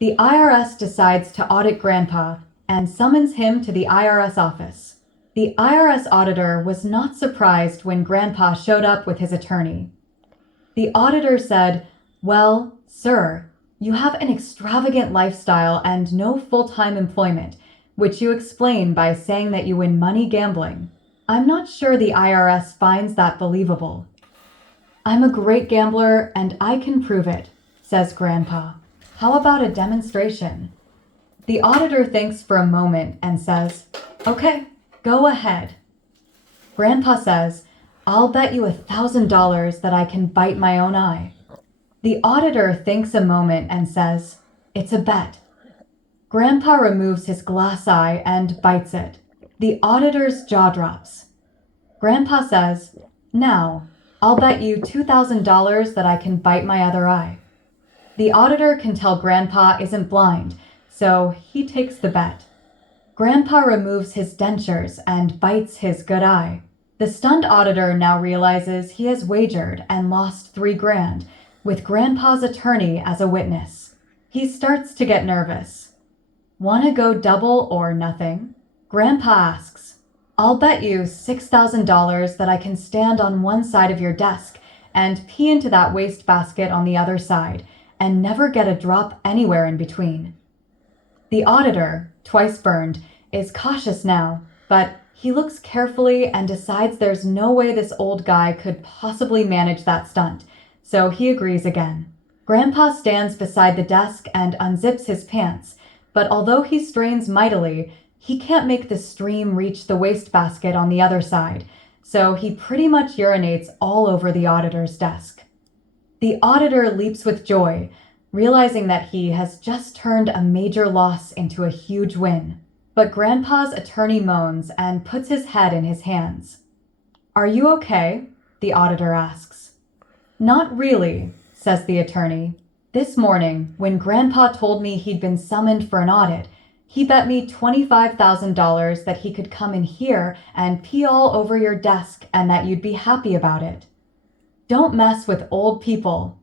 The IRS decides to audit Grandpa and summons him to the IRS office. The IRS auditor was not surprised when Grandpa showed up with his attorney. The auditor said, "Well, sir, you have an extravagant lifestyle and no full-time employment, which you explain by saying that you win money gambling. I'm not sure the IRS finds that believable." "I'm a great gambler and I can prove it," says Grandpa. "How about a demonstration?" The auditor thinks for a moment and says, "Okay, go ahead." Grandpa says, "I'll bet you $1,000 that I can bite my own eye." The auditor thinks a moment and says, "It's a bet." Grandpa removes his glass eye and bites it. The auditor's jaw drops. Grandpa says, "Now, I'll bet you $2,000 that I can bite my other eye." The auditor can tell Grandpa isn't blind, so he takes the bet. Grandpa removes his dentures and bites his good eye. The stunned auditor now realizes he has wagered and lost $3,000, with Grandpa's attorney as a witness. He starts to get nervous. "Wanna go double or nothing?" Grandpa asks. "I'll bet you $6,000 that I can stand on one side of your desk and pee into that wastebasket on the other side and never get a drop anywhere in between." The auditor, twice burned, is cautious now, but he looks carefully and decides there's no way this old guy could possibly manage that stunt, so he agrees again. Grandpa stands beside the desk and unzips his pants, but although he strains mightily, he can't make the stream reach the wastebasket on the other side, so he pretty much urinates all over the auditor's desk. The auditor leaps with joy, realizing that he has just turned a major loss into a huge win. But Grandpa's attorney moans and puts his head in his hands. "Are you okay?" the auditor asks. "Not really," says the attorney. "This morning, when Grandpa told me he'd been summoned for an audit, he bet me $25,000 that he could come in here and pee all over your desk and that you'd be happy about it." "Don't mess with old people,"